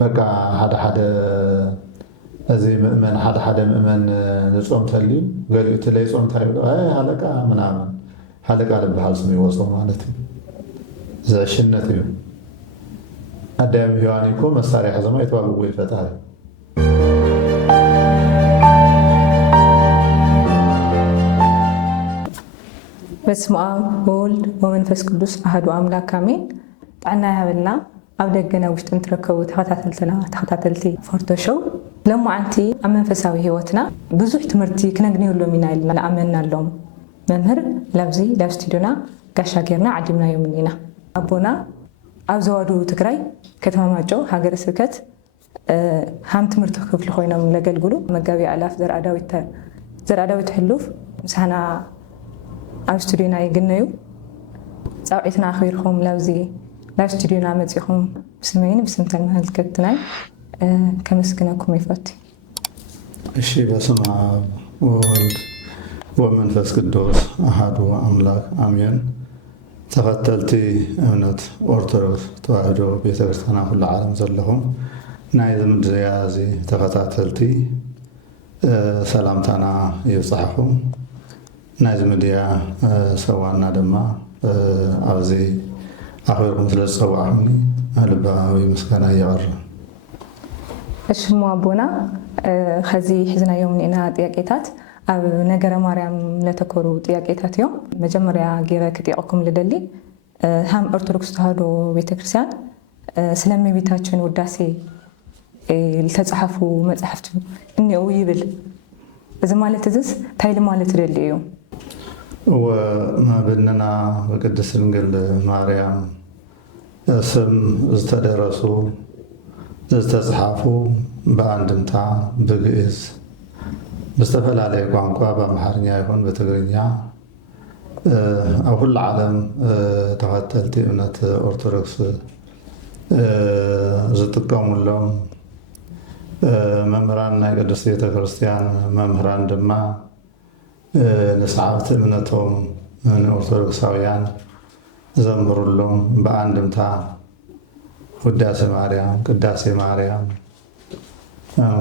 بقى حدا زي مؤمن حدا مؤمن نصوم تلي قالوا تلي صوم تايب حلقة منامن حلقة لبحال سمي وصل مالتي زي شنتي أدام يوانيكو مساري حزما يتوابوا يفتاري بسم الله وولد ومنفس قدوس أحد أملاك آمين طعنا هبلنا أبدأ وش تنتركوا تخطاتلتي فورتوشو لما أنتي أمن فساوي هوتنا بزح تمرتي كنا جنيه اللومينا إلا أمننا اللوم ممهر لابزي لاستيدونا كشاكرنا عدمنا يومنا أبونا أبزوادو تكراي كتماماجو هاجر سكت هم تمرتو كيف لخوينا من لقى الجلو مجاوي آلاف زر أداوي تحلوف مسحنا أستوديونا يجنيو ساعتنا أخيرهم لابزي لاستوديونا متيهم بسمين بسمتين هالكتناي كمسكنكم يفاتي الشيء بسمع وولد ومنفس قدوس أحد أملاك آمين تفتلتي أمنت أرثوذكس تواهدو بيتكريستيان كل العالم زلهم نايزم زيازي تفتلتي سلامتنا يصحهم نايزم ديا سوانا دما أوزي أخيركم ثلاث صواعوني ألباوي مسكنا يغرر أشمو أبونا خزي حزنا يوم إنا تياكيتات أو نجار مريم لا تكورو تياكيتات يوم مجمريا غير كتياكم لدلي هم أرثوذكس تهادو بيتكريستيان سلامي بيتاتشن وداسي التصحفوا مصحفتو إني أويبل إذا مالت تزس تايل مالت دلي يوم وما بدنا بقدس نقول مريم اسم استدرسوا استصحافوا بأندمتا بقئز بستفل عليه قوانقوا بمحرنيا يكون بتقرينيا أو كل العالم تفتلتي أمنة أرثوذكس زتقاموا لهم ممران قدس بيتكريستيان ممران دما نسعبت أمنتهم من أرثوذكساويان زمروا لهم بأندمتا قداسي مريم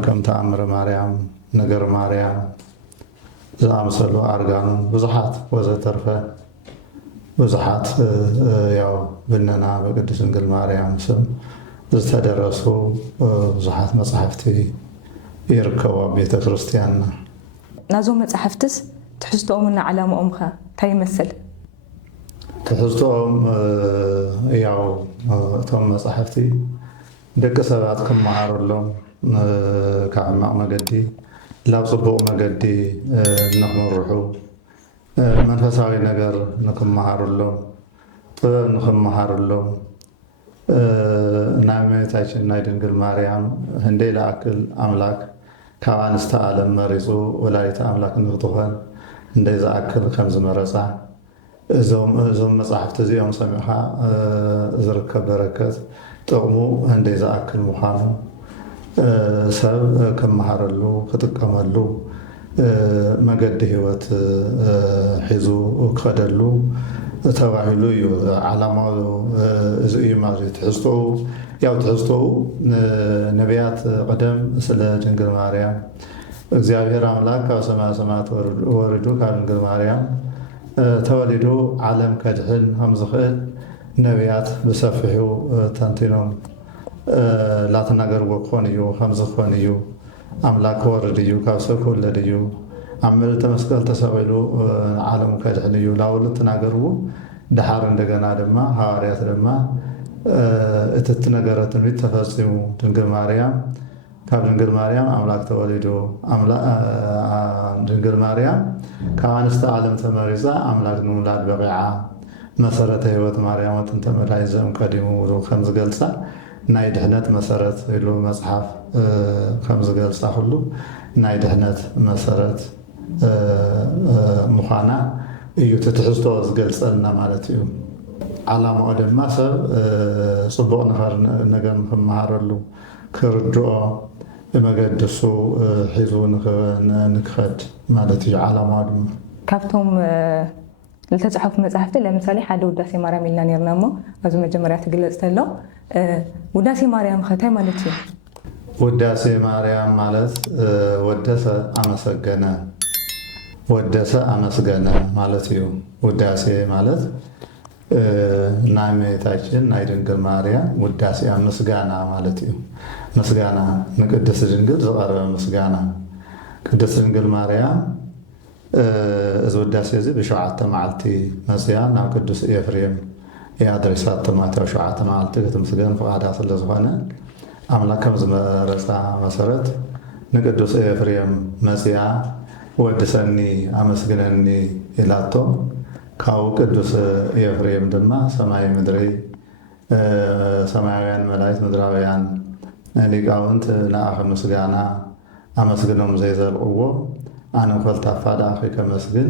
كم تأمر مريم نجر مريم زامسلو أرجان بزحات وزترفة بزحات ياو بننا بقدس نقل مريم سم زتدرسوا بزحات مصحفتي يركوا بيت كريستيان نازو مصحفتس تحسوا من علامة أمها تاي مثل تحسوا ياو توم مصحفتي دق سبات كم معار لهم كعماء مجدي لا صبوا مجدي نحن نروحوا منفساوي نجار نكم معار لهم نكم معار لهم نعمة تعيشنا نايدنقل مريم هندي لأكل أملاك كوان استعلم مريضو ولاية أملاك نغطوهن هندي زأكل خمس مرسع زوم مصحفت زيهم سمعها زركب بركات تقمو هندي زأكل مخانو سب كم مهارلو كتقملو مجد هوت حزو وكدلو تواهلو يو علامة زي ما تحسوا ياو تحسوا نبيات قدم سلا جنجر مريم እግዚአብሔር አምላክ ከሰማይ ሰማያት ወርዶ ከድንግል ማርያም ተወልዶ ዓለም ከድህን ከምዝኽእል ነቢያት ብሰፊሑ ተንቲኖም ላተናገርዎ ክኾን እዩ ከምዝኾን እዩ ኣምላክ ክወርድ እዩ ካብ ሰብ ክውለድ እዩ ኣብ ምልዕተ መስቀል ተሰቂሉ ዓለሙ ከድሕን እዩ ላበሉ ተናገርዎ ድሓር እንደገና ድማ ሃዋርያት ድማ እቲ እትነገረ ትንቢት ተፈፂሙ ድንግል ማርያም ካብ ድንግል ማርያም ኣምላክ ተወሊዱ ድንግል ማርያም ካብ ኣንስቲ ዓለም ተመሪፃ ኣምላክ ንምውላድ በቂዓ መሰረተ ህይወት ማርያም ተመላይ ዘም ቀዲሙ ከም ዝገልፃ ናይ ድሕነት መሰረት ኢሉ መፅሓፍ ከም ዝገልፃ ኩሉ ናይ ድሕነት መሰረት ምዃና እዩ ትሕዝቶ ዝገልፀልና ማለት እዩ ዓላማኡ ድማ ሰብ ፅቡቕ ነገር ንክመሃረሉ ክርድኦ بمجدسو حزو نكخد مالتي على مادم كابتم لتزحف مزحفت لمثالي حد وداسي مرام إلا نيرنامو أزو مجمريات قلت له ውዳሴ ማርያም ከታይ ማለት እዩ? ውዳሴ ማርያም ማለት ወደሰ አመሰገነ ወደሰ አመስገነ ማለት እዩ። ውዳሴ ማለት ናይ እመቤታችን ናይ ድንግል ማርያም ውዳሴ ምስጋና ማለት እዩ። ምስጋና ንቅድስት ድንግል ዝቐረበ ምስጋና ቅድስት ድንግል ማርያም እዚ ውዳሴ እዚ ብ7 መዓልቲ መፅያ ናብ ቅዱስ ኤፍሬም የኣድሬሳቶ ማቴዎ 7 መዓልቲ ክትምስገን ፍቓዳ ስለ ዝኾነ ኣምላክ ከም ዝመረፃ መሰረት ንቅዱስ ኤፍሬም መፅያ ወድሰኒ ኣመስግነኒ ኢላቶ ካብኡ ቅዱስ ኤፍሬም ድማ ሰማይ ምድሪ ሰማያውያን መላእክት ምድራውያን ሊቃውንት ንኣኸ ምስጋና ኣመስግኖም ዘይዘልቕዎ ኣነ ኮልታፋ ዳኺ ከመስግን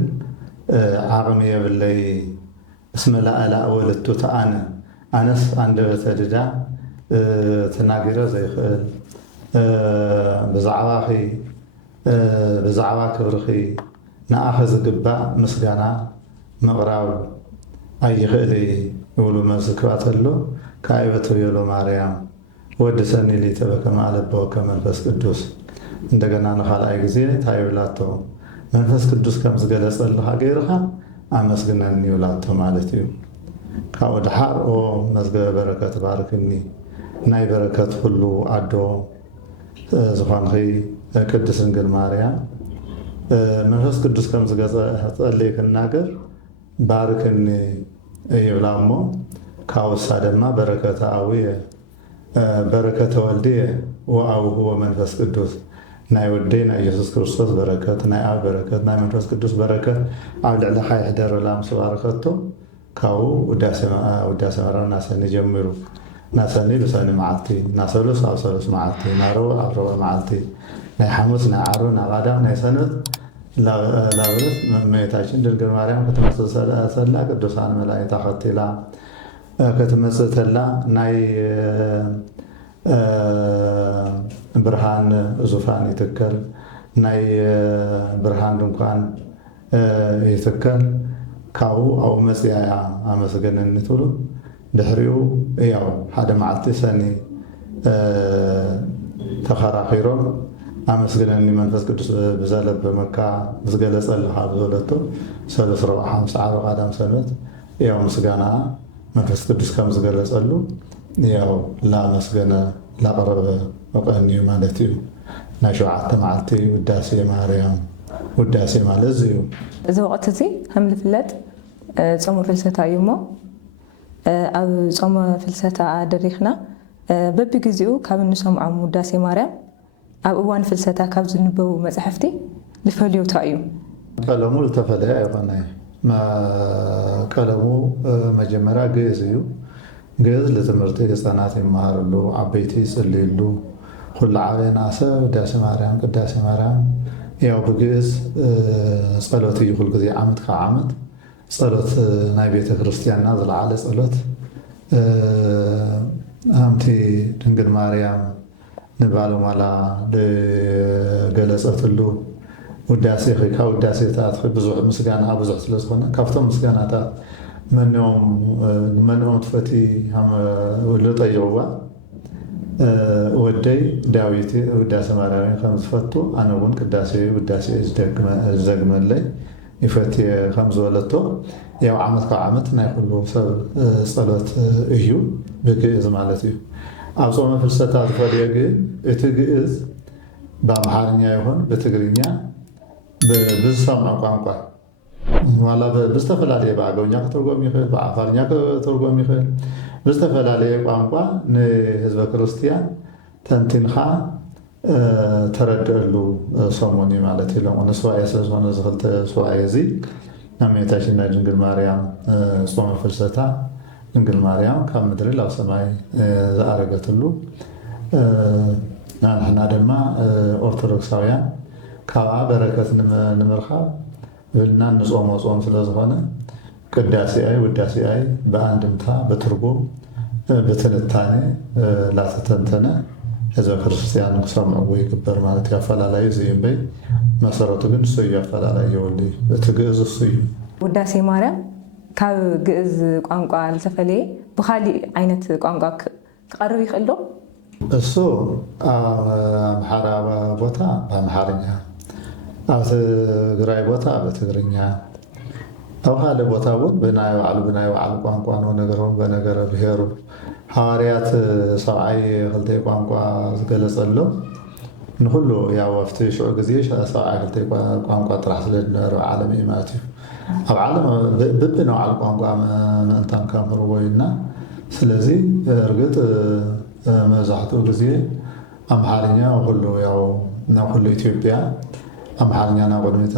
ዓቕሚ የብለይ እስመ ላኣላ ወለቱ ተኣነ ኣነስ ኣንደበተ ድዳ ተናጊረ ዘይኽእል ብዛዕባ ክብርኺ ንኣኸ ዝግባእ ምስጋና ምቕራብ ኣይኽእል ይብሉ መዝክባ ተሎ ካይበ ትቤሎ ማርያም ወድሰኒ ሊተ በከመ ኣለበወከ መንፈስ ቅዱስ እንደገና ንኻልኣይ ግዜ እንታይ ይብላቶ መንፈስ ቅዱስ ከም ዝገለፀልካ ገይርካ ኣመስግነኒ ይብላቶ ማለት እዩ። ካብኡ ድሓር መዝገበ በረከት ባርክኒ ናይ በረከት ኩሉ ኣዶ ዝኾንኺ ቅድስት ድንግል ማርያም መንፈስ ቅዱስ ከም ዝገለፀለይ ክናገር ባርክኒ ይብላ እሞ ካብሳ ድማ በረከተ ኣቡየ በረከተ ወልድየ ወአቡሁ ወመንፈስ ቅዱስ ናይ ወደይ ናይ ኢየሱስ ክርስቶስ በረከት ናይ ኣብ በረከት ናይ መንፈስ ቅዱስ በረከት ኣብ ልዕሊኻ ይሕደረላ ምስ ባረከቶ ካብኡ ውዳሴ ማርያም ናሰኒ ጀሚሩ ናሰኒ ብሰኒ መዓልቲ ናሰሉስ ኣብ ሰሉስ መዓልቲ ናረቡዕ ኣብ ረቡዕ መዓልቲ ናይ ሓሙስ ናይ ዓርብ ናይ ቀዳም ናይ ሰንበት ላብነት እመቤታችን ድንግል ማርያም ክትመፅእ ተላ ቅዱሳን መላእክት ተኸቲላ ክትመፅእ ተላ ናይ ብርሃን ዙፋን ይትከል ናይ ብርሃን ድንኳን ይትከል ካብኡ ኣብኡ መፅያያ ኣመስገነኒ ትብሉ ድሕሪኡ ያው ሓደ መዓልቲ ሰኒ ተኸራኺሮም ኣመስግነኒ መንፈስ ቅዱስ ብዘለበመካ ዝገለፀልካ ብዘበለቶ 3 ዓርብ ቀዳም ሰንበት ያው ምስጋና መንፈስ ቅዱስ ከም ዝገለፀሉ ያው ላመስገነ ላቀረበ ወቀኒ ማለት እዩ። ናይ 7 መዓልቲ ውዳሴ ማርያም ውዳሴ ማለት እዩ። እዚ ወቅቲ እዚ ከም ዝፍለጥ ጾመ ፍልሰታ እዩ እሞ ኣብ ጾመ ፍልሰታ ደሪኽና በቢግዚኡ ካብ እንሰምዖም ውዳሴ ማርያም ኣብ እዋን ፍልሰታ ካብ ዝንበቡ መፅሕፍቲ ዝፈልዩ እንታይ እዩ? ቀለሙ ዝተፈለየ ኣይኮነይ ቀለሙ መጀመርያ ግእዝ እዩ። ግእዝ ንትምህርቲ ህፃናት ይመሃርሉ ዓበይቲ ይፅልይሉ ኩሉ ዓበየና ሰብ ውዳሴ ማርያም ቅዳሴ ማርያም ያው ብግእዝ ጸሎት እዩ ኩሉ ግዜ ዓመት ካብ ዓመት ጸሎት ናይ ቤተ ክርስቲያንና ዝለዓለ ጸሎት ኣምቲ ድንግል ማርያም ንባለሟላ ገለፀትሉ ውዳሴ ካብ ውዳሴታት ብዙሕ ምስጋና ብዙሕ ስለ ዝኾነ ካብቶም ምስጋናታት መንኦም ትፈቲ ውሉ ጠይቕዋ ወደይ ዳዊት ውዳሴ ማርያም ከም ዝፈቱ ኣነ እውን ቅዳሴ ውዳሴ ዝደግመለይ ይፈትየ ከም ዝበለቶ ያው ዓመት ካብ ዓመት ናይ ኩሉ ሰብ ጸሎት እዩ ብግእዝ ማለት እዩ። ኣብ ጾመ ፍልሰታ ዝፈልየ ግን እቲ ግእዝ ብኣምሓርኛ ይኹን ብትግርኛ ብዝሰምዖ ቋንቋ ዋላ ብዝተፈላለየ ብኣገውኛ ክትርጎም ይኽእል ብዓፋርኛ ክትርጎም ይኽእል ብዝተፈላለየ ቋንቋ ንህዝበ ክርስቲያን ተንቲንካ ተረድአሉ ሰሙን እዩ ማለት እዩ። ሎሞ ንስዋኤ ስለዝኾነ ዝኽልተ ስዋኤ እዚ ናብ እመቤታችን ናይ ድንግል ማርያም ጾመ ፍልሰታ ድንግል ማርያም ካብ ምድሪ ናብ ሰማይ ዝኣረገትሉ ንሕና ድማ ኦርቶዶክሳውያን ካብኣ በረከት ንምርካብ ብልና ንጾሞ ጾም ስለዝኾነ ቅዳሴኣይ ውዳሴኣይ ብኣንድምታ ብትርጉም ብትንታኔ ላተተንተነ ህዝበ ክርስቲያን ክሰምዕዎ ይግበር ማለት እዩ። ኣፈላላይ እዚ እዩ እምበይ መሰረቱ ግን እሱ እዩ። ኣፈላላይ የወሉ እቲ ግእዝ እሱ እዩ። ውዳሴ ማርያም ካብ ግእዝ ቋንቋ ዝተፈለየ ብካሊእ ዓይነት ቋንቋ ክቐርብ ይኽእል ዶ? እሱ ኣምሓራ ቦታ ብኣምሓርኛ፣ ኣብ ትግራይ ቦታ ብትግርኛ፣ ኣብ ካልእ ቦታ እውን ብናይ ባዕሉ ቋንቋ ነው በነገረ ብሄሩ ሓዋርያት 7ይ 2 ቋንቋ ዝገለጸሎ ንኩሉ ያው ኣብቲ ሽዑ ግዜ 7ይ 2 ቋንቋ ጥራሕ ስለዝነበረ ዓለም እዩ ማለት እዩ። ኣብ ዓለም በብናይ ባዕሉ ቋንቋ ምእንታን ከምርዎ ኢና። ስለዚ እርግጥ መብዛሕትኡ ግዜ ኣምሓርኛ ኩሉ ያው ናብ ኩሉ ኢትዮጵያ ኣምሓርኛ ናብ ቅድሚት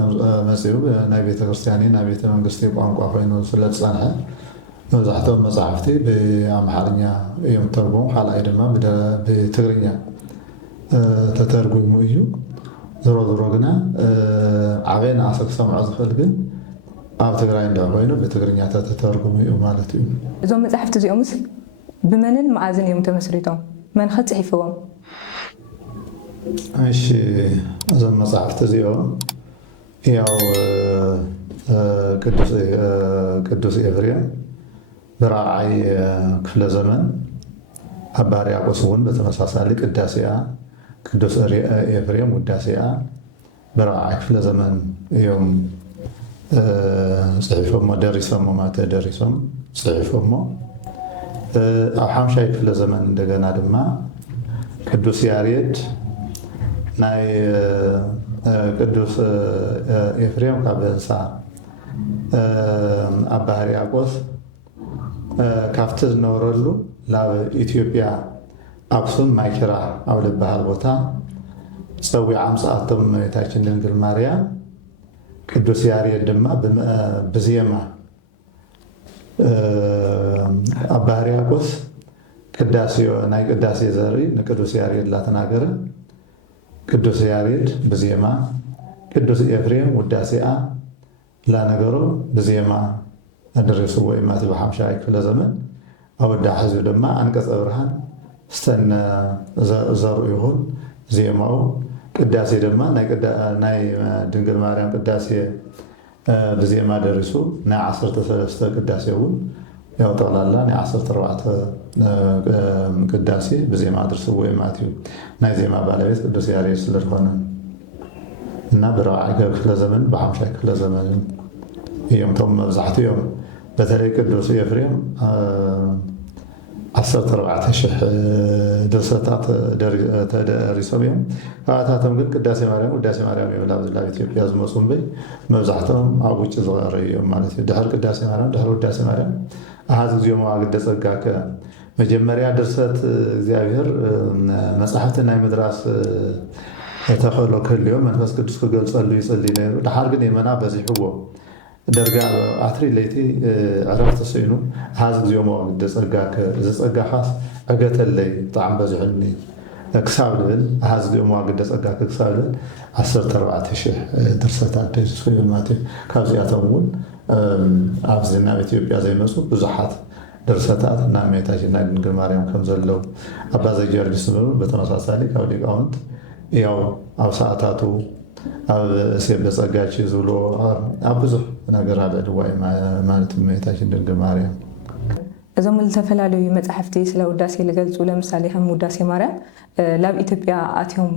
መፅኡ ናይ ቤተክርስትያን ናይ ቤተ መንግስቲ ቋንቋ ኮይኑ ስለዝፀንሐ መብዛሕትኦም መፅሓፍቲ ብኣምሓርኛ እዮም ተርጉሙ። ካልኣይ ድማ ብትግርኛ ተተርጉሙ እዩ። ዞሮ ዞሮ ግና ዓበይ ንኣሰ ክሰምዖ ዝኽእል ግን ኣብ ትግራይ እንዳ ኮይኑ ብትግርኛ ተተርጉሙ እዩ ማለት እዩ። እዞም መፅሓፍቲ እዚኦምስ ብመንን መዓዝን እዮም ተመስሪቶም? መን ከፅሒፍዎም? እሺ እዞም መፅሓፍቲ እዚኦም ያው ቅዱስ ኤፍሬም ብራብዓይ ክፍለ ዘመን ኣባ ሕርያቆስ እውን በተመሳሳሊ ቅዳሴያ ቅዱስ ኤፍሬም ውዳሴያ ብራብዓይ ክፍለ ዘመን እዮም ጽሒፎሞ ደሪሶሞ ማለት ደሪሶም ጽሒፎሞ። ኣብ 5ይ ክፍለ ዘመን እንደገና ድማ ቅዱስ ያሬድ ናይ ቅዱስ ኤፍሬም ካብ እንሳ ኣባ ሕርያቆስ ካብቲ ዝነበረሉ ናብ ኢትዮጵያ ኣክሱም ማይክራ ኣብ ዝበሃል ቦታ ፀዊዓ ምፅኣቶም እመቤታችን ድንግል ማርያም ቅዱስ ያሬድ ድማ ብዜማ ኣባ ሕርያቆስ ናይ ቅዳሴ ዘርኢ ንቅዱስ ያሬድ ላተናገረ ቅዱስ ያሬድ ብዜማ ቅዱስ ኤፍሬም ውዳሴኣ ላነገሮ ብዜማ ኣደረስዎ እዩ ማለት ብ5ይ ክፍለ ዘመን። ኣብ ዳ ሕዝቢ ድማ ኣንቀፀ ብርሃን ስተነ ዘርኡ ይኹን ዜማኡ ቅዳሴ ድማ ናይ ድንግል ማርያም ቅዳሴ ብዜማ ደሪሱ ናይ 13 ቅዳሴ እውን ያው ጠቕላላ ናይ 14 ቅዳሴ ብዜማ ደርስዎ እዩ ማለት እዩ። ናይ ዜማ ባለቤት ቅዱስ ያሬድ ስለዝኾነ እና ብራብዓይ ክፍለ ዘመን ብ5ይ ክፍለ ዘመን እዮም ቶም መብዛሕትኦም። በተለይ ቅዱስ ኤፍሬም 14,000 ድርሰታት ተደሪሶም እዮም። ካብኣታቶም ግን ቅዳሴ ማርያም ውዳሴ ማርያም እዮም ናብ ኢትዮጵያ ዝመፁ እምበይ መብዛሕትኦም ኣብ ውጭ ዝቐረ እዮም ማለት እዩ። ድሕሪ ቅዳሴ ማርያም ድሕሪ ውዳሴ ማርያም ኣሃዝ ግዚኦም ዋግደ ጸጋከ መጀመርያ ድርሰት እግዚኣብሔር መፅሓፍቲ ናይ ምድራስ ተኸሎ ክህልዮ መንፈስ ቅዱስ ክገልፀሉ ይፅሊ ነይሩ። ድሓር ግን የመና በዚሕዎ ደርጋ ኣትሪ ለይቲ ዕረፍቲ ስኢኑ ኣሃዝ ግዚኦም ዋግደ ጸጋከ እዚ ጸጋኻስ ዕገተለይ ብጣዕሚ በዚሑኒ ክሳብ ልብል ኣሃዝ ግዚኦም ዋግደ ጸጋከ ክሳብ ልብል 14,000 ድርሰታት ደሪሱ ይብል ማለት እዩ። ካብዚኣቶም እውን ኣብዚ ናብ ኢትዮጵያ ዘይመፁ ብዙሓት ድርሰታት ናይ እመቤታችን ናይ ድንግል ማርያም ከም ዘለው ኣባ ዘጊዮርጊስ ዝብሉ በተመሳሳሊ ካብ ሊቃውንት ያው ኣብ ሰዓታቱ ኣብ እሴብ በጸጋች ዝብሎ ኣብ ብዙሕ ነገር ኣልዕልዋ ማለት እመቤታችን ድንግል ማርያም። እዞም ዝተፈላለዩ መፅሓፍቲ ስለ ውዳሴ ዝገልፁ ለምሳሌ ከም ውዳሴ ማርያም ናብ ኢትዮጵያ ኣትዮም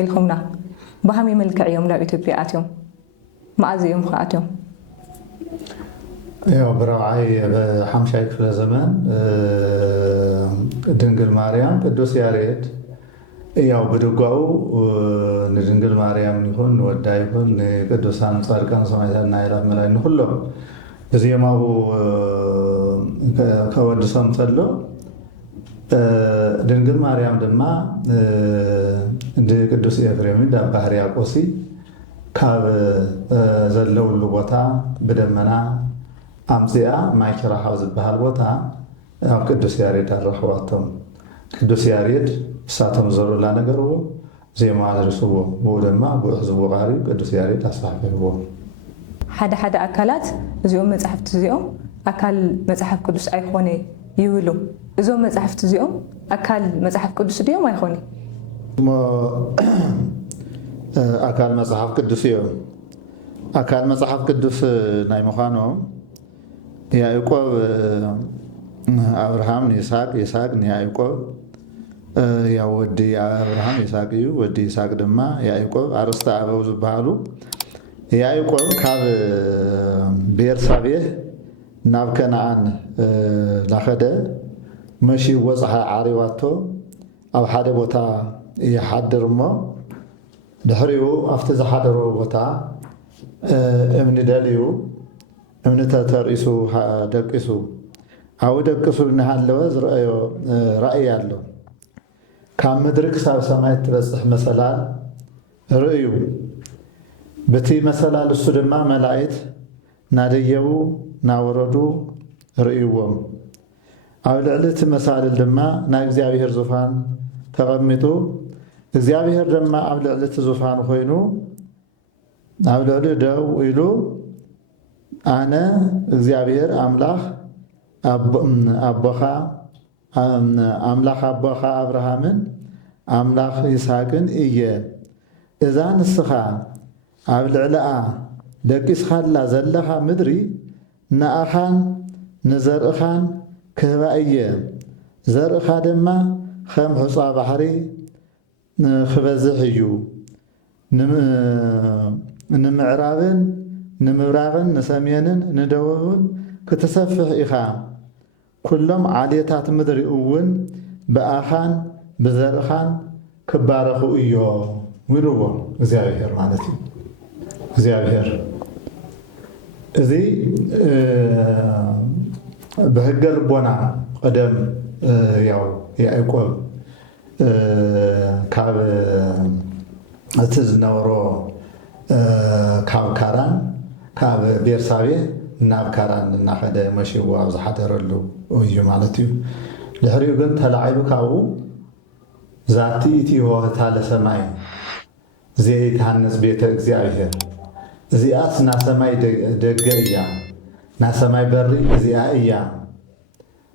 ኢልኹምና ብኸመይ መልክዕ እዮም ናብ ኢትዮጵያ ኣትዮም? መዓዝ እዮም ከኣትዮም? ያው ብራብዓይ ብ5ይ ክፍለ ዘመን ድንግል ማርያም ቅዱስ ያሬድ ያው ብድጓኡ ንድንግል ማርያም ይኹን ንወዳ ይኹን ንቅዱሳን ጻድቃን ሰማዕታት ናይ ኣእላፍ መላእክት ንኩሎም ብዜማው ከወድሶም ተሎ ድንግል ማርያም ድማ ቅዱስ ኤፍሬም ኣባ ሕርያቆስ ካብ ዘለውሉ ቦታ ብደመና ኣምፅኣ ማይክራ ካብ ዝበሃል ቦታ ኣብ ቅዱስ ያሬድ ኣረኸባቶም። ቅዱስ ያሬድ እሳቶም ዘርእላ ነገርዎ ዜማ ደሪስዎ ብኡ ድማ ብኡሕ ዝወቃሪ ቅዱስ ያሬድ ኣሳሕፊርዎ። ሓደ ሓደ ኣካላት እዚኦም መፅሓፍቲ እዚኦም ኣካል መፅሓፍ ቅዱስ ኣይኮነ ይብሉ። እዞም መፅሓፍቲ እዚኦም ኣካል መፅሓፍ ቅዱስ ድዮም ኣይኮነ? ኣካል መፅሓፍ ቅዱስ እዮም። ኣካል መፅሓፍ ቅዱስ ናይ ምዃኖም ያዕቆብ አብርሃም ንይስሐቅ ይስሐቅ ንያዕቆብ ያው ወዲ አብርሃም ይስሐቅ እዩ ወዲ ይስሐቅ ድማ ያዕቆብ አርስተ አበው ዝበሃሉ ያዕቆብ ካብ ቤርሳቤህ ናብ ከነዓን ላኸደ መሺ ወፅሓ ዓሪዋቶ ኣብ ሓደ ቦታ ይሓድር እሞ ድሕሪኡ ኣብቲ ዝሓደሮ ቦታ እምኒ ደልዩ እምኒ ተተርእሱ ደቂሱ ኣብኡ ደቂሱ እናሃለወ ዝረአዮ ራእይ ኣሎ ካብ ምድሪ ክሳብ ሰማይ ትበፅሕ መሰላል ርእዩ በቲ መሰላል እሱ ድማ መላእክት ናደየቡ ናወረዱ ርእይዎም ኣብ ልዕሊ እቲ መሳልል ድማ ናይ እግዚአብሔር ዙፋን ተቐሚጡ እግዚአብሔር ድማ ኣብ ልዕሊ እቲ ዙፋን ኮይኑ ኣብ ልዕሊ ደው ኢሉ ኣነ እግዚአብሔር ኣምላኽ ኣቦኻ አብርሃምን ኣምላኽ ይስሐቅን እየ እዛ ንስኻ ኣብ ልዕሊኣ ደቂስኻላ ዘለኻ ምድሪ ንኣኻን ንዘርእኻን ክህባ እየ ዘርእኻ ድማ ከም ሕፃ ባሕሪ ክበዝሕ እዩ ንምዕራብን ንምብራቕን ንሰሜንን ንደቡብን ክትሰፍሕ ኢኻ ኩሎም ዓሌታት ምድሪ እውን ብኣኻን ብዘርእኻን ክባረኹ እዮም ኢልዎ እግዚአብሔር ማለት እዩ እግዚአብሔር እዚ በሕገ ልቦና ቀደም ያው ያዕቆብ ካብ እቲ ዝነበሮ ካብ ካራን ካብ ቤርሳቤህ ናብ ካራን እናኸደ መሺዎ ኣብ ዝሓደረሉ እዩ ማለት እዩ ድሕሪኡ ግን ተላዒሉ ካብኡ ዛቲ ኢትሆታ ለሰማይ ዘይትሃንጽ ቤተ እግዚአብሔር እዚኣስ ና ሰማይ ደገ እያ ና ሰማይ በሪ እዚኣ እያ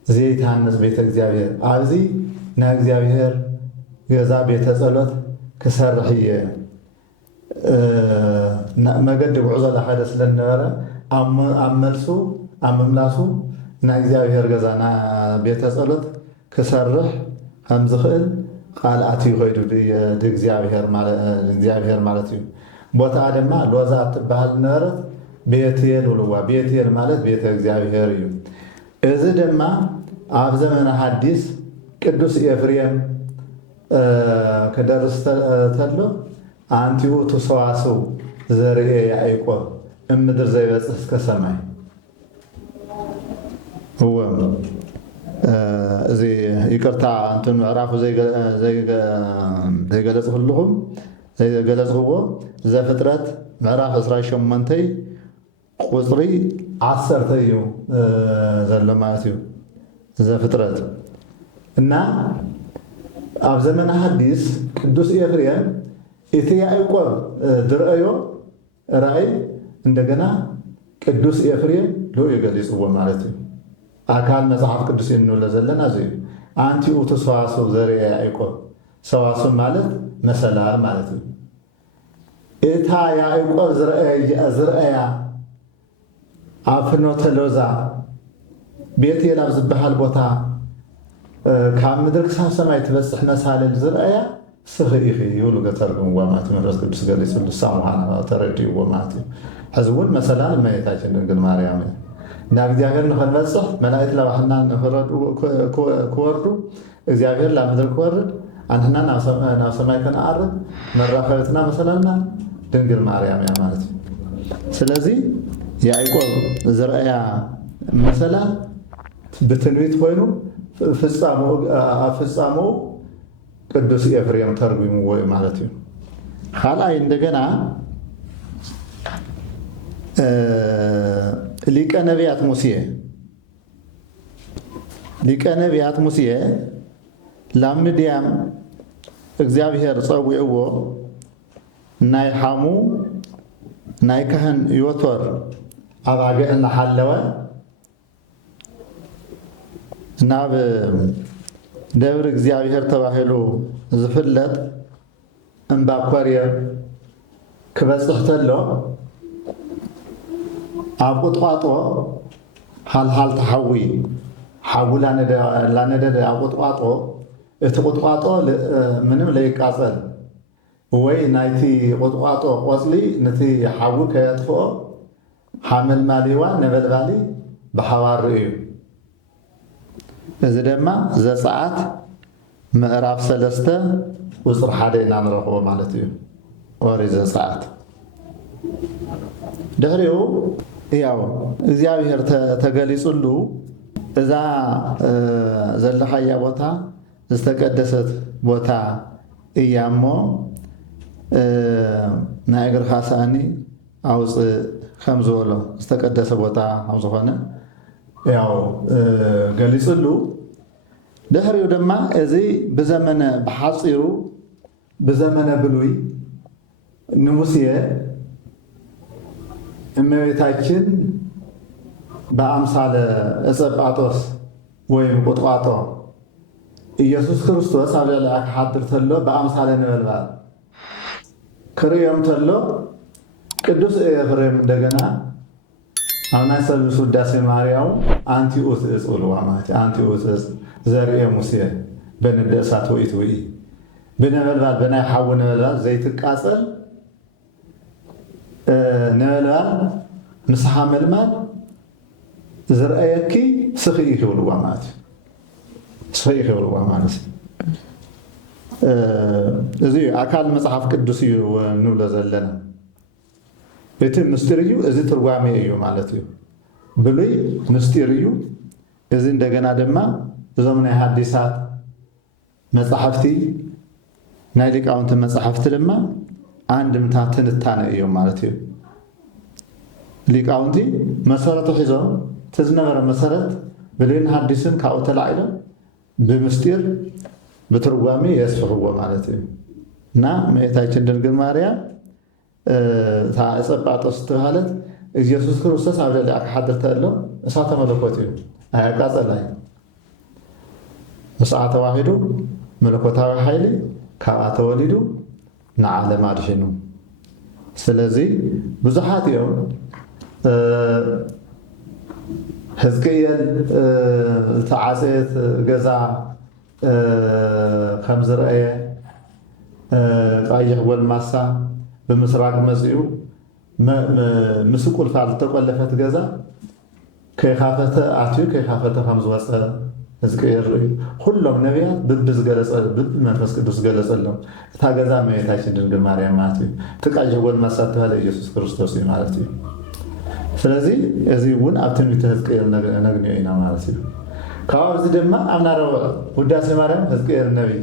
ዘይትሃንጽ ቤተ እግዚአብሔር ኣብዚ ና እግዚአብሔር ገዛ ቤተ ጸሎት ክሰርሕ እየ መገዲ ጉዕዞ ላኸደ ስለነበረ ኣብ መልሱ ኣብ ምምላሱ ና እግዚአብሔር ገዛ ና ቤተ ጸሎት ክሰርሕ ከም ዝኽእል ቃል ኣትዩ ኸይዱ እግዚአብሔር ማለት እዩ ቦታ ድማ ሎዛ እትበሃል ነበረት ቤቴል ውልዋ ቤቴል ማለት ቤተ እግዚአብሔር እዩ እዚ ድማ ኣብ ዘመነ ሐዲስ ቅዱስ ኤፍሬም ክደርስ ተሎ አንቲኡ ተሰዋስው ዘርኤ ያዕቆብ እምድር ዘይበጽሕ እስከ ሰማይ هو እዚ ይቅርታ እንትን ምዕራፉ ዘይገለጽ ኩልኹም ዘይገለጽዎ ዘፍጥረት ምዕራፍ 28 ቁጽሪ 10 እዩ ዘሎ ማለት እዩ ዘፍጥረት እና ኣብ ዘመነ ሐዲስ ቅዱስ ኤፍሬም እቲ ያዕቆብ ድርአዮ ራእይ እንደገና ቅዱስ ኤፍሬም ሎ ይገለጽዎ ማለት እዩ አካል መጽሐፍ ቅዱስ እንውለ ዘለና እዚ አንቲኡ ተሰዋስው ዘርኤ ያዕቆብ ሰዋስው ማለት መሰላል ማለት እዩ እታ ያዕቆብ ዝርአያ ኣብ ፍኖተ ሎዛ ቤቴል ኣብ ዝበሃል ቦታ ካብ ምድሪ ክሳብ ሰማይ ትበጽሕ መሳልል ዝርአያ ስኺ ኢኺ ይብሉ ገተርጉምዋ ማለት እዩ መንፈስ ቅዱስ ገሊጹሉ ሳሙሃና ተረዲእዎ ማለት እዩ ሕዚ እውን መሰላል እመቤታችን ድንግል ማርያም እዩ ናብ እግዚአብሔር ንኽንበጽሕ መላእክት ለባሕና ክወርዱ እግዚአብሔር ላብ ምድሪ ክወርድ አንሕና ናብ ሰማይ ከነዓርግ መራኸብትና መሰላልና ድንግል ማርያም እያ ማለት እዩ ስለዚ ያዕቆብ ዝርአያ መሰላል ብትንቢት ኮይኑ ፍጻሙ ቅዱስ ኤፍሬም ተርጉምዎ ማለት እዩ ካልኣይ እንደገና ሊቀ ነቢያት ሙሴ ላብ ምድያም እግዚአብሔር ፀዊዕዎ ናይ ሓሙ ናይ ካህን ዮቶር ኣባግዕ እናሓለወ ናብ ደብሪ እግዚአብሔር ተባሂሉ ዝፍለጥ እምባ ኮርየብ ክበጽሕ ተሎ ኣብ ቁጥቋጦ ሃልሃል ተሓዊ ሓዊ ላነደደ ኣብ ቁጥቋጦ እቲ ቁጥቋጦ ምንም ለይቃፀል ወይ ናይቲ ቁጥቋጦ ቆፅሊ ነቲ ሓዊ ከየጥፍኦ ሓመልማሊዋ ነበልባሊ ብሓባር እዩ። እዚ ድማ ዘፀአት ምዕራፍ 3 ቁፅሪ 1 ኢና ንረኽቦ ማለት እዩ። ኦሪት ዘፀአት ድሕሪኡ ያው እግዚኣብሔር ተገሊጹሉ እዛ ዘለኻያ ቦታ ዝተቀደሰት ቦታ እያ እሞ ናይ እግርኻ ሳእኒ ኣውፅእ ከም ዝበሎ ዝተቀደሰ ቦታ ከም ዝኾነ ያው ገሊጹሉ ድሕሪኡ ድማ እዚ ብዘመነ ብሓፂሩ ብዘመነ ብሉይ ንሙሴ እመቤታችን በአምሳለ እፀጳጦስ ወይም ቁጥቋጦ ኢየሱስ ክርስቶስ ኣብ ልዕሊኣ ክሓድር ተሎ በአምሳለ ነበልባል ክርዮም ተሎ ቅዱስ ኤፍሬም እንደገና ኣብ ናይ ሰሉስ ውዳሴ ማርያም አንቲኡ ትእፅ ብልዋ ማለት አንቲኡ ትእፅ ዘርእየ ሙሴ በንደ እሳት ውኢት ውኢ ብነበልባል ብናይ ሓዊ ነበልባል ዘይትቃፀል ነበልባል ምስ ሓመልማል ዝረአየኪ ስኽኢ ክብልዋ ማለት እዩ። ስኽኢ ክብልዋ ማለት እዚ ኣካል መፅሓፍ ቅዱስ እዩ ንብሎ ዘለና። እቲ ምስጢር እዩ፣ እዚ ትርጓሜ እዩ ማለት እዩ። ብሉይ ምስጢር እዩ። እዚ እንደገና ድማ እዞም ናይ ሓዲሳት መፅሓፍቲ ናይ ሊቃውንቲ መፅሓፍቲ ድማ አንድምታ ትንታነ እዮም ማለት እዩ። ሊቃውንቲ መሰረቱ ሒዞም ተዝነበረ መሰረት ብሉይን ሓዲስን ካብኡ ተላዒሎም ብምስጢር ብትርጓሜ የስፍሕዎ ማለት እዩ እና እመቤታችን ድንግል ማርያም እታ እፀጳጦስ ዝተባሃለት ኢየሱስ ክርስቶስ ኣብ ልዕሊኣ ክሓድር ተሎ እሳተ መለኮት እዩ፣ ኣያቃፀላዩ። ምስኣ ተዋሂዱ መለኮታዊ ሓይሊ ካብኣ ተወሊዱ ንዓለም ኣድሒኑ። ስለዚ ብዙሓት እዮም ሕዝቅኤል ዝተዓፀየት ገዛ ከም ዝረአየ ቀይሕ ጎልማሳ ብምስራቅ መፅኡ ምስ ቁልፋ ዝተቆለፈት ገዛ ከይኻፈተ ኣትዩ ከይኻፈተ ከም ዝወፀ ሕዝቅኤል ርእዩ። ኩሎም ነቢያት ብመንፈስ ቅዱስ ገለፀሎም እታ ገዛ እመቤታችን ድንግል ማርያም ማለት እዩ። እቲ ቀይሕ ጎልማሳ ዝተባሃለ ኢየሱስ ክርስቶስ እዩ ማለት እዩ። ስለዚ እዚ እውን ኣብ ትንቢተ ሕዝቅኤል ነግንዮ ኢና ማለት እዩ። ካብዚ ድማ ኣብ ናረብዕ ውዳሴ ማርያም ሕዝቅኤል ነቢይ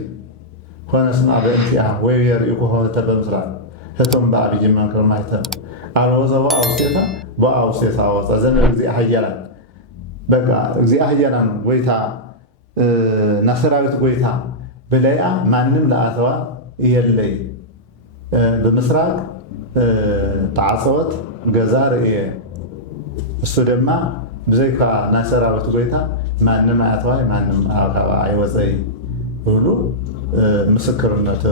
ኮነ ስምዓ በእንቲኣ ወይ የርእይኩ ሆህተ በምስራቅ ህቶም ብዓብይ መንክር ማይተም ኣልቦ ዘቦ ኣውስቴታ ብኣውስቴታ ወፃ ዘመን እግዚአ ሃያላን በቃ እግዚአ ሃያላን ጎይታ ናሰራዊት ጎይታ ብለይኣ ማንም ለኣተዋ የለይ ብምስራቅ ተዓፀወት ገዛ ርእየ እሱ ድማ ብዘይካ ናይ ሰራዊት ጎይታ ማንም ኣያተዋይ ማንም ካብኣ ኣይወፀይ ብሉ ምስክርነቱ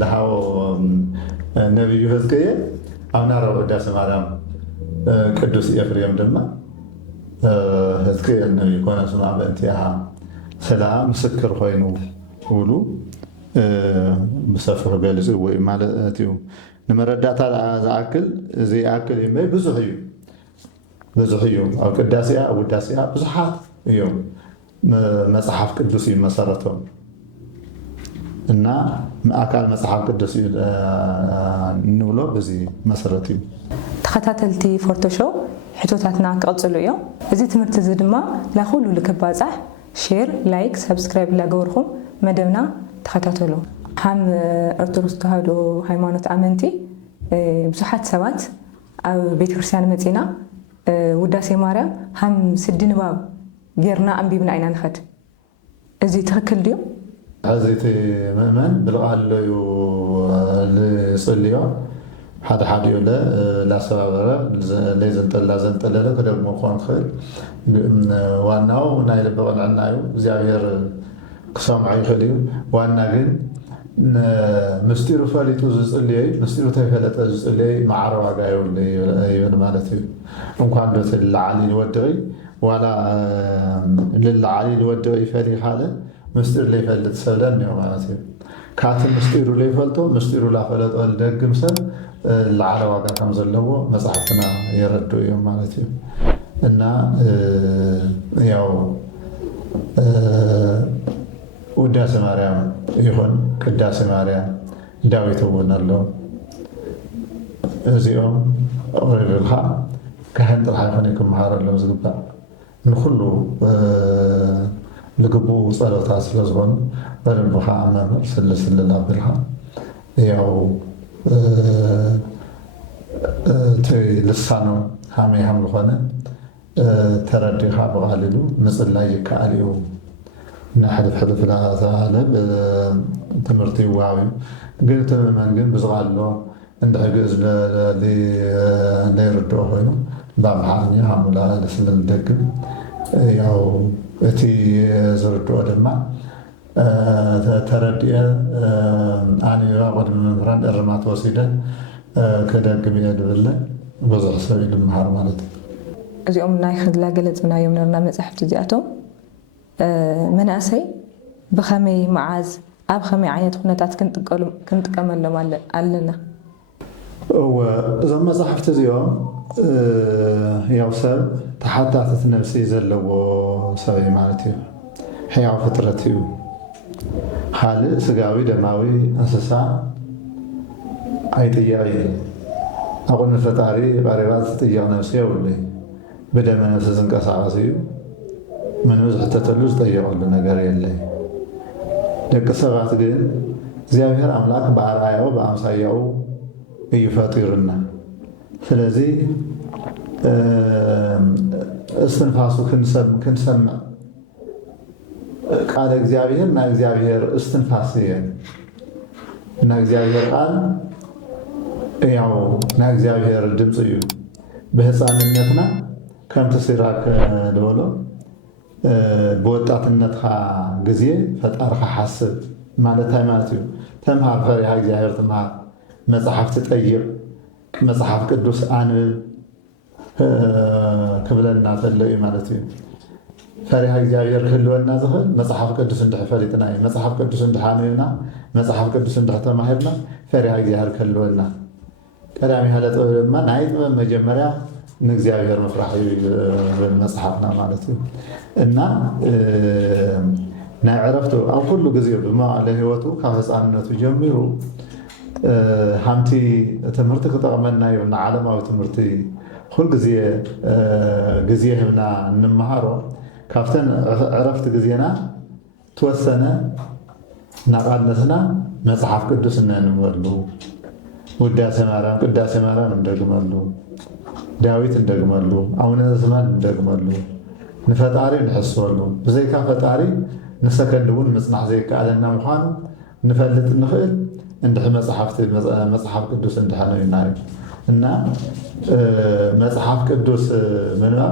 ዝሃቦ ነቢዩ ሕዝቅኤል ኣብ ናረብ ውዳሴ ማርያም ቅዱስ ኤፍሬም ድማ ሕዝቅኤል ነቢይ ኮነ ስምዓ በእንቲኣ ስላ ምስክር ኮይኑ ብሉ ብሰፊሑ ገሊፅዎ እዩ ማለት እዩ። ንመረዳእታ ዝኣክል እዚ ኣክል እመይ ብዙሕ እዩ ብዙሕ እዩ። ኣብ ቅዳሴያ ኣብ ውዳሴያ ብዙሓት እዮም መፅሓፍ ቅዱስ እዩ መሰረቶም እና ኣካል መፅሓፍ ቅዱስ እዩ ንብሎ በዚ መሰረት እዩ። ተኸታተልቲ ፎርቶሾው ሕቶታትና ክቕፅሉ እዮም። እዚ ትምህርቲ እዚ ድማ ላኩሉ ልክባፃሕ ሼር፣ ላይክ፣ ሰብስክራይብ ላገበርኩም መደብና ተኸታተሉ። ሓም ኦርቶዶክስ ተዋህዶ ሃይማኖት ኣመንቲ ብዙሓት ሰባት ኣብ ቤተክርስትያን መፂና ውዳሴ ማርያም ሃም ስዲ ንባብ ጌርና ኣንቢብና ኢና ንኸድ። እዚ ትክክል ድዩ? ሕዚቲ ምእመን ብልቓለዩ ዝፅልዮ ሓደ ሓደ እዩ ላሰባበረ ለይዘንጠላ ዘንጠለለ ክደግሞ ክኾን ክኽእል ዋናው ናይ ልቢ ቅንዕና እዩ። እግዚኣብሔር ክሰምዖ ይኽእል እዩ። ዋና ግን ምስጢሩ ፈሊጡ ዝፅልየ ምስጢሩ ተይፈለጠ ዝፅልየ ማዕረ ዋጋ ይብል ማለት እዩ። እንኳን ዶት ላዓሊ ይወድቂ ولا للعلي الودع يفلي حاله مستير لي فلت سلن يوم معناته كاتم مستير لي فلتو مستير لا فلت الدقم سن العرب واقع كم زلوا مصحفتنا يردوا يوم معناته إن ياو وداس مريم يخون قداس مريم داويت ونالو زيهم أوريد الخاء كهن طلع يكون مهارة لو زقبا من كله لقبو صلاة سلزون بربخاء أمام سلسل الله بالها ياو تي لسانو هامي حمل خانه تردي خاب غاللو مثل لا يكاليو نحذف حذف لها ذهب تمرتي واوي قلت من قل بزغالو عند عجز اللي يردوه هنا باب حامي حملا لسل الدقم ياو اتي زردوه دما تردي اني واقد من فران الرمات وسيدة كدقم يدبله بزغ سبيل المحار مالتي እዚኦም ናይ ክድላ ገለጽናዮም ነርና መጽሕፍቲ እዚኣቶም መናእሰይ ብኸመይ መዓዝ ኣብ ኸመይ ዓይነት ኩነታት ክንጥቀመሎም ኣለና እዞም መጽሕፍቲ እዚኦም ያው ሰብ ተሓታትት ነፍሲ ዘለዎ ሰብ ማለት እዩ ሕያው ፍጥረት እዩ ካልእ ስጋዊ ደማዊ እንስሳ ኣይጥያቕ ኣብ ቅድሚ ፈጣሪ ቀሪባ ዝጥያቕ ነፍሲ የብሉይ بدأ من أساسن كسعاسيو من وزح تتلوز طيّق له نجار يلي لك سبعة جن زيابير أملاك بعرايو بأمسايو يفطرنا فلذي استنفاسو كنسمع قال زيابير نا زيابير استنفاسيا نا زيابير قال ياو نا زيابير دمسيو بحصاننتنا كم تسيراك دولو بوطاتنتها غزيه فطارخ حسب معناتها معناتيو تمهار فريها እግዚአብሔር تمهار مصحف تطيق مصحف ቅዱስ አንብ كبلنا فلي معناتيو فريها እግዚአብሔር ክልወና ዝኽእል مصحف ቅዱስ እንድሕፈሊጥና مصحف ቅዱስ እንድሓነዩና مصحف ቅዱስ እንድሕተማሂርና فريها እግዚአብሔር ክልወና ቀዳሚ ሃለጥ ድማ ናይ ጥበብ መጀመርያ نجزاير مفرحي بالمصحفنا مالتي إن نعرفته أو كل جزير بما عليه وتو كهز أنه تجمعه همتي تمرتك طعمنا يوم عالم أو تمرتي كل جزية هنا نمهاره كافتن عرفت جزينا توسنا نقعدنا مصحف قدسنا نمرلو وداس مارا ندرجملو داويت ندقملو أو نزمان ندقملو نفتاري نحسولو بزي كان فتاري نسكندون مصنع زي كالنا مخانو نفلت النخيل اندح مصحف قدوس اندحانو ينايو إن مصحف قدوس منها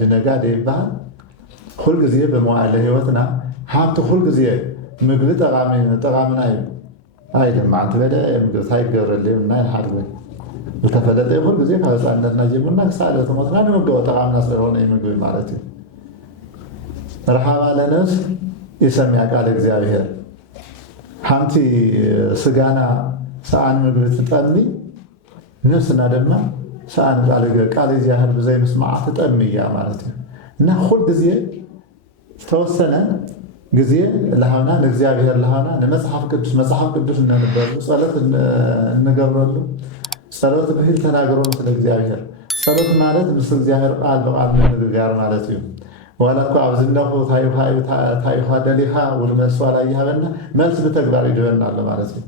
دنقا ديبها كل جزية بمواعي لهيوتنا حابت كل جزية مقبل تغامنا هاي لما عند بدأ مقبل هاي قرر اللي مناي الحربين التفلت يقول بزيك هذا سألنا نجيبنا سألت مطلع نمقوا طعامنا سرعون يمقوا مالتي رحاب على نفس يسمي قال እግዚአብሔር حمتي سجانا سأن مقبل تتأمي نفسنا دمنا سأن قال እግዚአብሔር بزي مسمع تتأمي يا مالتي نأخذ جزية توسنا جزية لهنا እግዚአብሔር لهنا نمسحف قدس ننبر صلاة نقبله صلاة بهيل تناقرون مثل እግዚአብሔር صلاة مالت مثل እግዚአብሔር قال بقال من الجار مالتهم ولا كو عبزنه تايها دليها والمسوال ايها لنا ملس بتكبر يدبنا الله مالتهم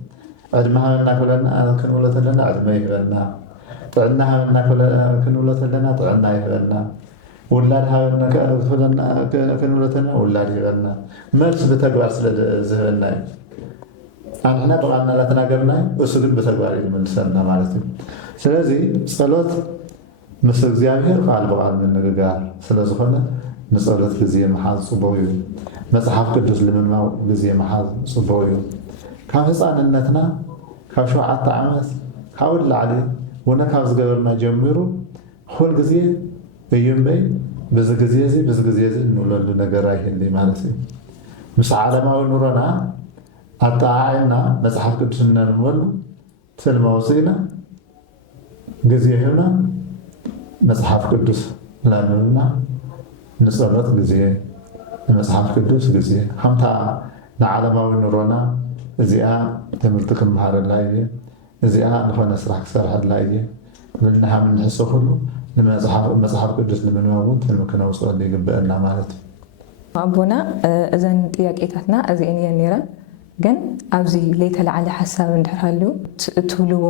عدمها منا كلنا كنولة لنا عدمه يبنا طعناها منا كنولة لنا طعنا يبنا ولادها منا كنولة لنا ولاد يبنا ملس بتكبر زهبنا أنا طبعاً لا تناقرنا وسجل بتكبر يملسنا مالتهم ስለዚህ ጸሎት ምስ እግዚአብሔር ቃል በቃል መነጋገር ስለዝኾነ ንጸሎት ጊዜ መሓዝ ጽቡቕ እዩ መጽሓፍ ቅዱስ ልምንማው ጊዜ መሓዝ ጽቡቕ እዩ ካብ ህፃንነትና ካብ 7 ዓመት ካብ ላዕሊ ወነ ካብ ዝገበርና ጀሚሩ ኩል ጊዜ እዩምበይ ብዙ ጊዜ እንውለሉ ነገር አይህልኝ ማለት እዩ ምስ ዓለማዊ ኑሮና ኣጠዓዒና መጽሓፍ ቅዱስ እንንበሉ ትልሚ ወሲድና ጊዜ ሂብና መጽሓፍ ቅዱስ እናንብብና ንጸሎት ጊዜ ንመጽሓፍ ቅዱስ ጊዜ ከምታ ንዓለማዊ ኑሮና እዚኣ ትምህርቲ ክመሃረላ እየ እዚኣ ዝኾነ ስራሕ ክሰርሐላ እየ ብልናሃ ምንሕሶ ኩሉ መጽሓፍ ቅዱስ ንምንባብ እውን ትልሚ ክነውፅአሉ ይግብአና ማለት እዩ ኣቦና እዘን ጥያቄታትና እዚአን እየን ነይረን ግን ኣብዚ ለይተላዓለ ሓሳብ እንድሕር ሃልዩ ትብልዎ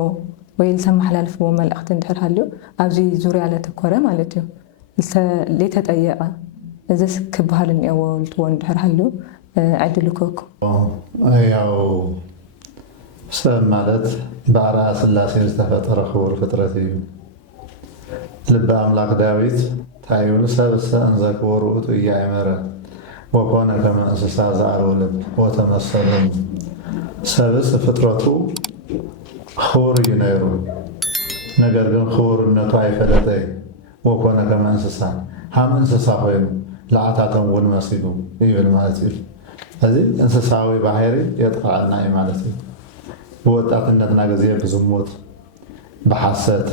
ወይ ዝተመሓላልፍዎ መልእኽቲ እንድሕር ሃልዩ ኣብዚ ዙርያ ለተኮረ ማለት እዩ ለተጠየቐ እዚስ ክበሃል እኒአዎ ልትዎ እንድሕር ሃልዩ ዕድል ክወኩም ያው ሰብ ማለት ብኣርኣያ ስላሴ ዝተፈጠረ ክቡር ፍጥረት እዩ ልበ ኣምላክ ዳዊት እንታይ ይብሉ ሰብእሰ እንዘ ክቡር ውእቱ ኢያእመረ ወኮነ ከመ እንስሳ ዘአልቦ ልብ ወተመሰሎም ሰብስ ፍጥረቱ ክቡር እዩ ነይሩ ነገር ግን ክቡርነቱ ኣይፈለጠይ ወኮነ ከመ እንስሳ ሃም እንስሳ ኮይኑ ለዓታቶም እውን መሲሉ ይብል ማለት እዩ እዚ እንስሳዊ ባህሪ የጥቃዓልና እዩ ማለት እዩ ብወጣትነትና ጊዜ ብዝሙት ብሓሰት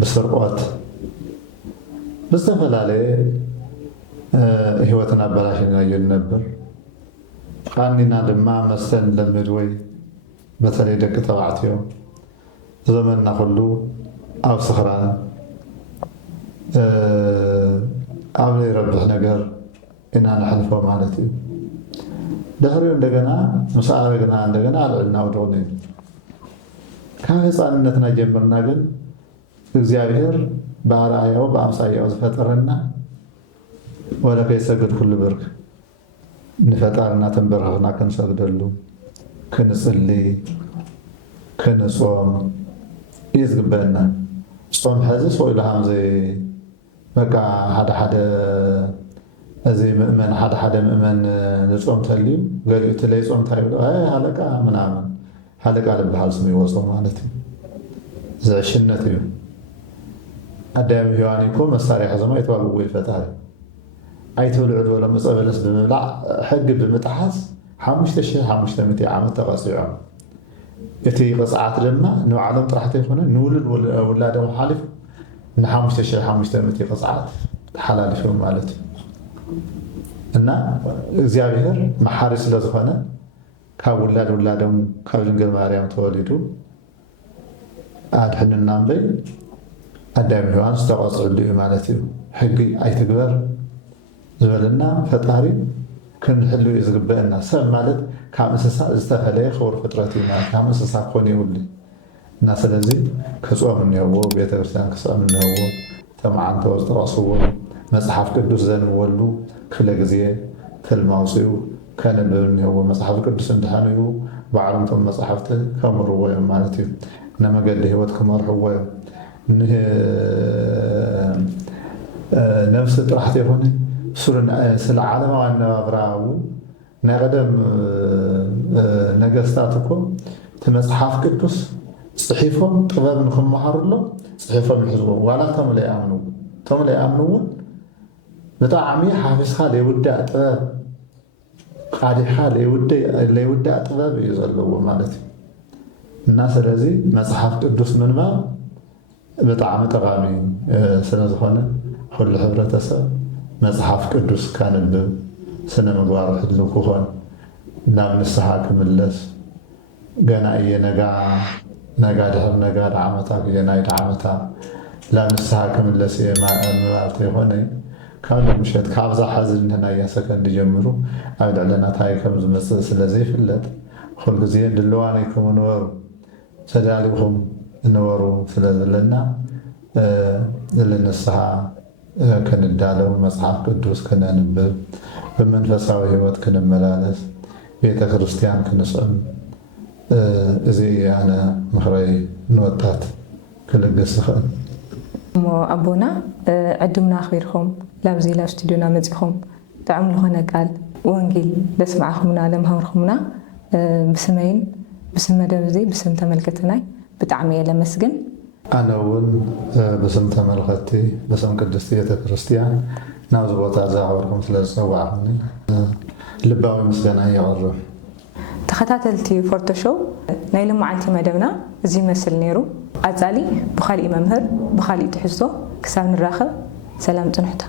ብስርቆት ብዝተፈላለየ ህይወትና ኣበላሽና እዩ ነበር ቃኒና ድማ መስተ ንለምድ ወይ በተለይ ደቂ ተባዕትዮ ዘመንና ኩሉ ኣብ ስኽራን ኣብ ዘይረብሕ ነገር ኢና ንሕልፎ ማለት እዩ ድሕሪኡ እንደገና ምስ ኣረግና እንደገና ኣልዕልና ውድቕኒ እዩ ካብ ህፃንነትና ጀምርና ግን እግዚአብሔር በአርአያው በአምሳያው ዝፈጠረና ወለ ከይሰግድ ኩሉ ብርክ ንፈጣርና ተንበርኽና ክንሰግደሉ ክንጽሊ ክንጾም እዩ ዝግበአና ጾም ሕዝስ ወይ ለሃምዘ በቃ ሓደ እዚ ምእመን ሓደ ምእመን ንጾም ተልዩ ገሊኡ ትለይ ጾም ታይብሎ ሃለቃ ምናምን ሃለቃ ልበሃል ስሙ ይወጾም ማለት እዩ ዝዕሽነት እዩ ኣዳም ሔዋን እኮ መሳርያ ሒዞም ኣይተዋግእዎ ይፈጣሪ ኣይትብልዑ ዝበሎም ዕፀ በለስ ብምብላዕ ሕጊ ብምጥሓስ 5500 ዓመት ተቐፂዖም እቲ ቅፅዓት ድማ ንባዕሎም ጥራሕቲ ይኮነ ንውሉድ ውላዶም ሓሊፉ ን5500 ቅፅዓት ተሓላልፉ ማለት እዩ እና እግዚአብሔር መሓሪ ስለ ዝኾነ ካብ ውላዶም ካብ ድንግል ማርያም ተወሊዱ ኣድሕንና እምበይ ኣዳም ሔዋን ዝተቐፅዕሉ እዩ ማለት እዩ ሕጊ ኣይትግበር ዝበለና ፈጣሪ ክንሕሉ እዩ ዝግበአና ሰብ ማለት ካብ እንስሳ ዝተፈለየ ክቡር ፍጥረት እዩ ማለት ካብ እንስሳ ክኾን ይውሉ እና ስለዚ ክጾም እኒአዎ ቤተክርስትያን ክጾም እኒአዎ ተመዓንቶ ዝጠቐስዎ መጽሓፍ ቅዱስ ዘንበሉ ክፍለ ግዜ ተልማውፅኡ ከንብብ እኒአዎ መጽሓፍ ቅዱስ እንድሓንዩ ባዕሎም ቶም መጽሓፍቲ ከምርዎ እዮም ማለት እዩ ንመገዲ ህይወት ክመርሕዎ እዮም ነፍሲ ጥራሕቲ ይኹን ስለ ዓለማዊ ኣነባብራው ናይ ቀደም ነገስታት እኮ እቲ መጽሓፍ ቅዱስ ጽሒፎም ጥበብ ንክመሃሩሎ ጽሒፎም ይሕዝዎም ዋላ እቶም ለይኣምኑ እውን ብጣዕሚ ሓፊስካ ለይውዳእ ጥበብ ቃዲሕካ ለይውዳእ ጥበብ እዩ ዘለዎ ማለት እዩ እና ስለዚ መጽሓፍ ቅዱስ ምንባብ ብጣዕሚ ጠቃሚ ስለ ዝኾነ ኩሉ ሕብረተሰብ መጽሓፍ ቅዱስ ካንብብ ስነ ምግባር ሕልው ክኾን ናብ ንስሓ ክምለስ ገና እየ ነጋ ድሕር ነጋ ዳዓመታት እየ ናይ ዳዓመታ ናብ ንስሓ ክምለስ እየ ምባልተ ይኾነ ካብ ምሸት ካብዛ ሓዚ ንህናያ ሰከንዲ ጀምሩ ኣብ ልዕለና እንታይ ከም ዝመፅእ ስለዘይፍለጥ ኩሉ ግዜ ድልዋነይኩም ንበሩ ተዳሊኹም ንበሩ ስለ ዘለና ንስሓ ክንዳለው መጽሓፍ ቅዱስ ክነንብብ ብመንፈሳዊ ህይወት ክንመላለስ ቤተ ክርስቲያን ክንጽም እዚ ኣነ ምኽረይ ንወጣት ክልግስ ይኽእል እሞ ኣቦና ዕድምና ኣኽቢርኩም ላብዚ ላብ ስቱድዮና መፂኹም ጥዕም ዝኾነ ቃል ወንጌል ለስማዕኹምና ለምሃርኹምና ብስመይን ብስም መደብ እዚ ብስም ተመልከትናይ ብጣዕሚ እየ ለመስግን أنا ون بسم تملختي بسم قدستي كريستيان ناوز بوتا زاوركم ثلاثة وعمني لباوي مسجنا يغرب تخاتلتي فورتوشو نايل معانتي مدبنا زي مسل نيرو أزالي بخالي ممهر بخالي تحسو كسام نراخب سلام تنحته